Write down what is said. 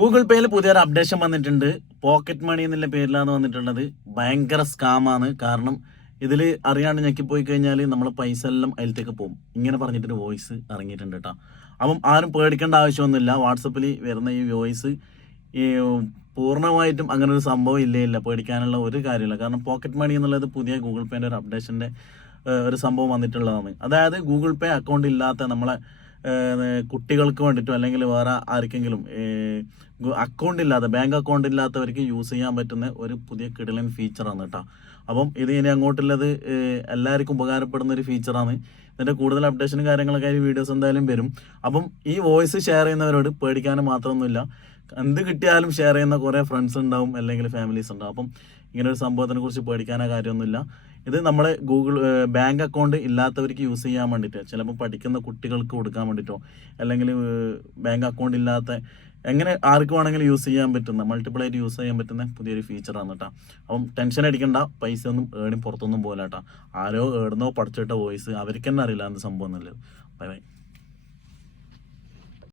Google പേയിൽ പുതിയൊരു updation വന്നിട്ടുണ്ട്. പോക്കറ്റ് മണി എന്നുള്ള പേരിലാണ് വന്നിട്ടുള്ളത്. ഭയങ്കര സ്കാമാണ്. കാരണം ഇതിൽ അറിയാണ്ട് ഞെക്കിപ്പോയി കഴിഞ്ഞാൽ നമ്മളെ പൈസ എല്ലാം അതിലത്തേക്ക് പോകും. ഇങ്ങനെ പറഞ്ഞിട്ടൊരു വോയിസ് ഇറങ്ങിയിട്ടുണ്ട് കേട്ടോ. അപ്പം ആരും പേടിക്കേണ്ട ആവശ്യമൊന്നുമില്ല. വാട്സപ്പിൽ വരുന്ന ഈ വോയിസ് ഈ പൂർണ്ണമായിട്ടും അങ്ങനെ ഒരു സംഭവം ഇല്ല. പേടിക്കാനുള്ള ഒരു കാര്യമില്ല. കാരണം പോക്കറ്റ് മണി എന്നുള്ളത് പുതിയ ഗൂഗിൾ പേൻ്റെ ഒരു അപ്ഡേഷൻ്റെ ഒരു സംഭവം വന്നിട്ടുള്ളതാണ്. അതായത് ഗൂഗിൾ പേ അക്കൗണ്ട് ഇല്ലാത്ത നമ്മളെ കുട്ടികൾക്ക് വേണ്ടിയിട്ടോ അല്ലെങ്കിൽ വേറെ ആർക്കെങ്കിലും അക്കൗണ്ട് ഇല്ലാത്ത ബാങ്ക് അക്കൗണ്ട് ഇല്ലാത്തവർക്ക് യൂസ് ചെയ്യാൻ പറ്റുന്ന ഒരു പുതിയ കിടിലൻ ഫീച്ചറാണ് കേട്ടോ. അപ്പം ഇത് ഇനി അങ്ങോട്ടുള്ളത് എല്ലാവർക്കും ഉപകാരപ്പെടുന്ന ഒരു ഫീച്ചറാണ്. ഇതിൻ്റെ കൂടുതൽ അപ്ഡേഷനും കാര്യങ്ങളൊക്കെ ആയി വീഡിയോസ് എന്തായാലും വരും. അപ്പം ഈ വോയിസ് ഷെയർ ചെയ്യുന്നവരോട് പേടിക്കാനും മാത്രമൊന്നുമില്ല. എന്ത് കിട്ടിയാലും ഷെയർ ചെയ്യുന്ന കുറേ ഫ്രണ്ട്സ് ഉണ്ടാവും, അല്ലെങ്കിൽ ഫാമിലീസ് ഉണ്ടാവും. അപ്പം ഇങ്ങനെ ഒരു സംഭവത്തിനെ കുറിച്ച് പേടിക്കാനോ കാര്യമൊന്നുമില്ല. ഇത് നമ്മളെ ബാങ്ക് അക്കൗണ്ട് ഇല്ലാത്തവർക്ക് യൂസ് ചെയ്യാൻ വേണ്ടിയിട്ട്, ചിലപ്പോൾ പഠിക്കുന്ന കുട്ടികൾക്ക് കൊടുക്കാൻ വേണ്ടിയിട്ടോ, അല്ലെങ്കിൽ ബാങ്ക് അക്കൗണ്ട് ഇല്ലാത്ത എങ്ങനെ ആർക്ക് വേണമെങ്കിലും യൂസ് ചെയ്യാൻ പറ്റുന്ന, മൾട്ടിപ്പിൾ ആയിട്ട് യൂസ് ചെയ്യാൻ പറ്റുന്ന പുതിയൊരു ഫീച്ചറാണ് കേട്ടോ. അപ്പം ടെൻഷൻ അടിക്കണ്ട, പൈസ ഒന്നും പുറത്തൊന്നും പോലെ കേട്ടോ. ആരോ ഏടുന്നോ പഠിച്ചിട്ട വോയിസ് അവർക്ക് തന്നെ അറിയില്ല എന്ത് സംഭവം എന്നുള്ളത്. Bye bye.